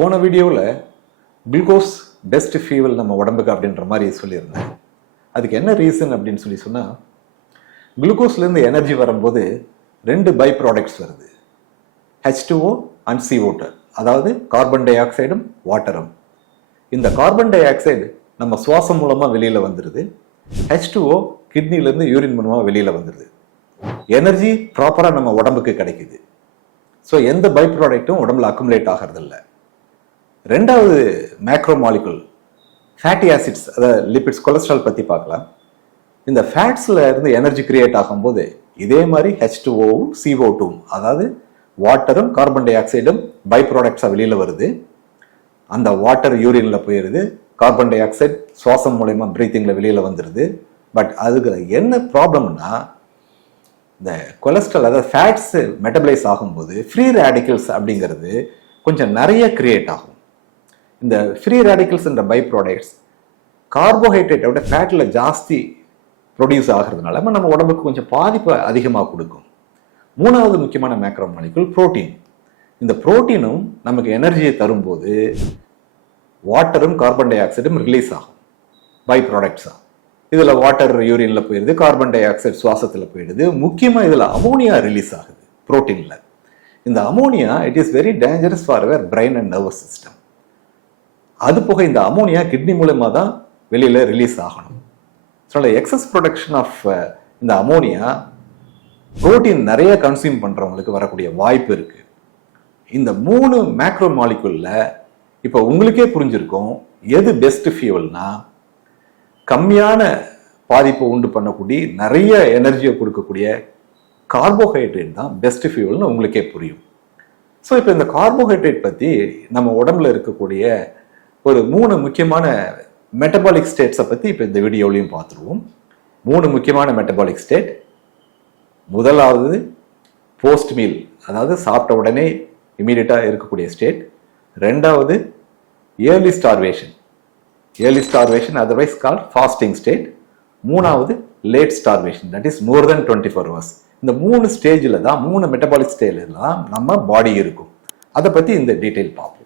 போன வீடியோவில் glucose best fuel நம்ம உடம்புக்கு அப்படின்ற மாதிரி சொல்லியிருந்தேன். அதுக்கு என்ன ரீசன் அப்படின்னு சொன்னால், குளுக்கோஸ்லேருந்து எனர்ஜி வரும்போது 2 பை ப்ராடக்ட்ஸ் வருது, H2O அண்ட் CO2, அதாவது கார்பன் டை ஆக்சைடும் வாட்டரும். இந்த கார்பன் டை ஆக்சைடு நம்ம சுவாசம் மூலமாக வெளியில் வந்துடுது, H2O கிட்னிலேருந்து யூரின் மூலமாக வெளியில் வந்துடுது. எனர்ஜி ப்ராப்பராக நம்ம உடம்புக்கு கிடைக்குது. ஸோ எந்த பை ப்ராடக்ட்டும் உடம்புல அக்குமுலேட் ஆகிறதில்ல. ரெண்டாவது மேக்ரோ மாலிகுல் ஃபேட்டி ஆசிட்ஸ், அதாவது லிபிட்ஸ், கொலஸ்ட்ரால் பற்றி பார்க்கலாம். இந்த ஃபேட்ஸில் இருந்து எனர்ஜி கிரியேட் ஆகும்போது இதே மாதிரி H2Oவும் CO2வும், அதாவது வாட்டரும் கார்பன் டை ஆக்சைடும் பை ப்ராடக்ட்ஸாக வெளியில் வருது. அந்த வாட்டர் யூரினில் போயிடுது, கார்பன் டை ஆக்சைடு சுவாசம் மூலயமா ப்ரீத்திங்கில் வெளியில் வந்துடுது. பட் அதுக்கு என்ன ப்ராப்ளம்னா, இந்த கொலஸ்ட்ரால், அதாவது ஃபேட்ஸ் மெட்டபலைஸ் ஆகும்போது ஃப்ரீ ரேடிக்கல்ஸ் அப்படிங்கிறது கொஞ்சம் நிறைய கிரியேட் ஆகும். இந்த ஃப்ரீ ரேடிக்கல்ஸ் என்ற பை ப்ராடக்ட்ஸ் கார்போஹைட்ரேட்டை விட ஃபேட்டில் ஜாஸ்தி ப்ரொடியூஸ் ஆகிறதுனால நம்ம உடம்புக்கு கொஞ்சம் பாதிப்பை அதிகமாக கொடுக்கும். மூணாவது முக்கியமான மேக்ரோ மாலிகுல் புரோட்டீன். இந்த புரோட்டீனும் நமக்கு எனர்ஜியை தரும்போது வாட்டரும் கார்பன் டை ஆக்சைடும் ரிலீஸ் ஆகும் பை ப்ராடக்ட்ஸாக. இதில் வாட்டர் யூரினில் போயிடுது, கார்பன் டை ஆக்சைடு சுவாசத்தில் போயிடுது. முக்கியமாக இதில் அமோனியா ரிலீஸ் ஆகுது புரோட்டீனில். இந்த ammonia it is very dangerous for our brain and nervous system. அது போக இந்த அமோனியா கிட்னி மூலமாக தான் வெளியில் ரிலீஸ் ஆகணும். ஸோ எக்ஸஸ் ப்ரொடக்ஷன் ஆஃப் இந்த அமோனியா புரோட்டீன் நிறைய கன்சியூம் பண்ணுறவங்களுக்கு வரக்கூடிய வாய்ப்பு இருக்குது. இந்த 3 மேக்ரோ மாலிகுலில் இப்போ உங்களுக்கே புரிஞ்சிருக்கும் எது பெஸ்ட் ஃபியூவல்னா, கம்மியான பாதிப்பை உண்டு பண்ணக்கூடிய நிறைய எனர்ஜியை கொடுக்கக்கூடிய கார்போஹைட்ரேட் தான் பெஸ்ட் ஃபியூவல்னு உங்களுக்கே புரியும். ஸோ இப்போ இந்த கார்போஹைட்ரேட் பற்றி நம்ம உடம்புல இருக்கக்கூடிய ஒரு 3 முக்கியமான மெட்டபாலிக் ஸ்டேட்ஸை பற்றி இப்போ இந்த வீடியோலையும் பார்த்துருவோம். 3 முக்கியமான மெட்டபாலிக் ஸ்டேட். முதலாவது போஸ்ட் மீல், அதாவது சாப்பிட்ட உடனே இமீடியட்டாக இருக்கக்கூடிய ஸ்டேட். ரெண்டாவது early starvation, early starvation otherwise called fasting state. மூணாவது late starvation, that is more then 24 hours. இந்த 3 ஸ்டேஜில் தான், 3 மெட்டபாலிக் ஸ்டேஜில் தான் நம்ம பாடி இருக்கும். அதை பற்றி இந்த டீட்டெயில் பார்ப்போம்.